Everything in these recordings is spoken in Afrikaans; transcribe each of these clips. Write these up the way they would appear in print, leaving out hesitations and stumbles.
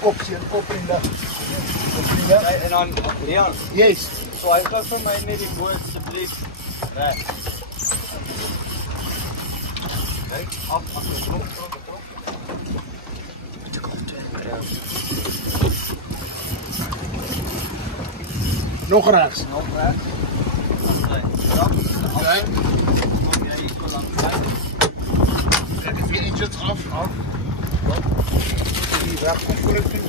Kop in de. En dan Leon. Yes. So hy gaan vir my net die boot asseblief. Reg. Kijk, af, trok. Nog rechts. Okay. Kom jy hier so langs by. Kijk, die 4 inches af. Die wegkomconnectie.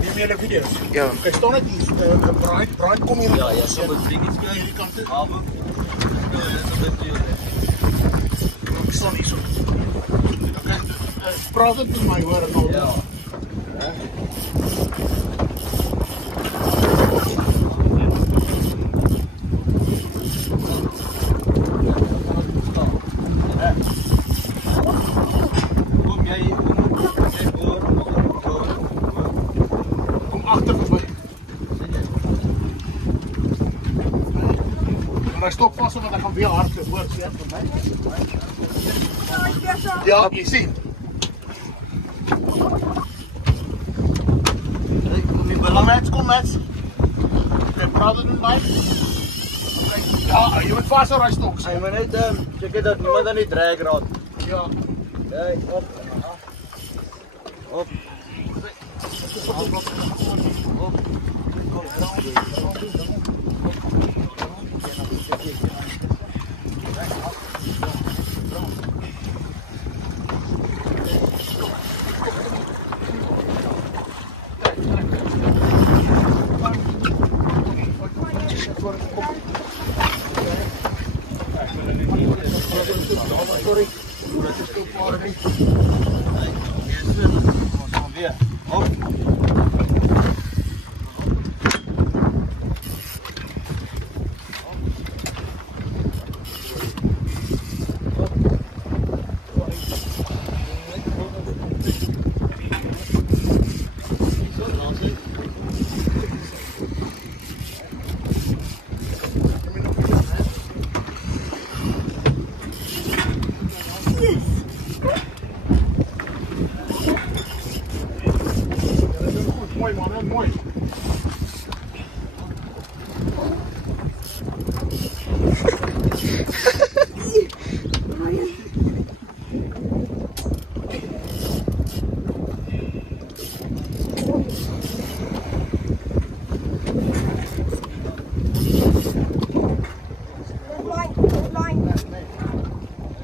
Neem jy die video's? Ja. Kijk, staan net iets. Brian, kom hier. Ja, jy sal met dingetjies kry hierdie kant toe. Hawe. Ek staan hier so. Okay, praat het met my hoor en al. Ja. Maar stop vast want dan gaan weer hard hoor, sien vir my. Ja, jy sien. Kom mens. Jy praat met my. Ja, jy moet vashou ry stok. Hy moet net seker dat niemand aan die drag raak. Ja. Nee, op. Op. Sorry. Dat is toch maar niet. Weer. Op. Mooi man, mooi.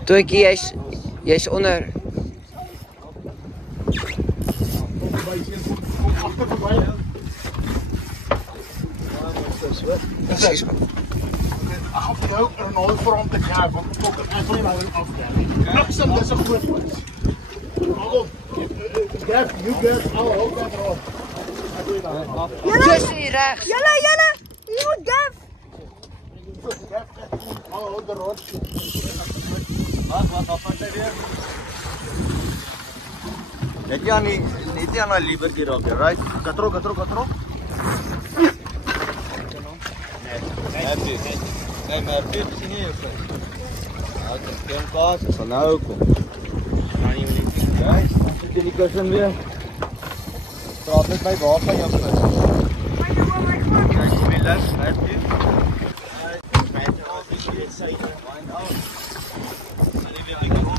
Toetjie, jy's onder. Precies. Ag, op jou er nou vir hom te gee, want ek het eintlik nou afgee. Niksem, dis 'n groot punt. Alhoewel, gap, you get al hoog daar rond. Tussie regs. Julle, hier moet gap. Al hoog daar rond. Wat vat hy weer? Net jy aan die liberty raak, right? Katrok. Nee, maar dit is nie jou plek. Ja, dit is geen kaas, sal nou kom. Nou nie minuut, guys. Sit in die kussen weer. Praat met my, waar gaan jou vis? Kijk, kom hier les, net hier. Find out. Sal die weer uitgehaal.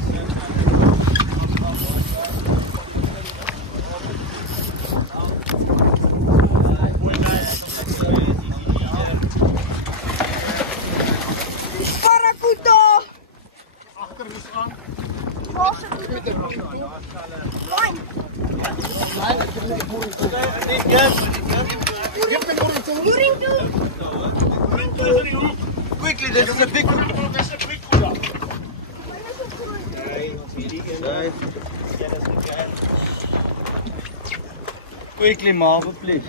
Quickly, this is a big one. Quickly, Marvel, please.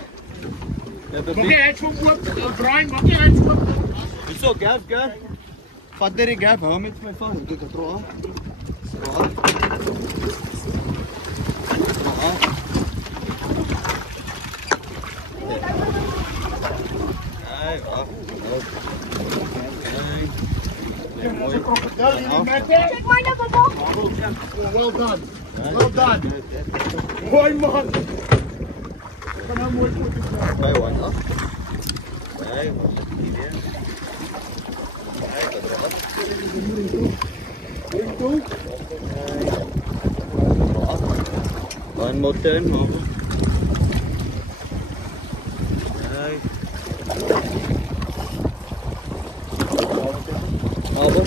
Kom jy uit van oop, Brian, maak jy uit van oop. Hierso, gap. Vat net die gap, hou met my vas. Ek het rol. Check mine up, Papa. Well done. Mooi man. Kan nou mooi foto's maak. Bij one af. Nee, wat zit die weer? Nee, dat is wat. Eén toe. One more turn, man. Nee. Album.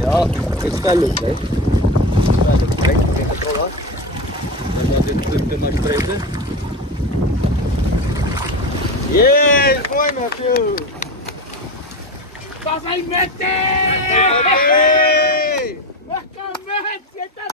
Ja, it's wel leuk, hè? Kijk, control af. En dan dit punten maar spreken. Yes, mooi Matthew! Dat zijn meteen!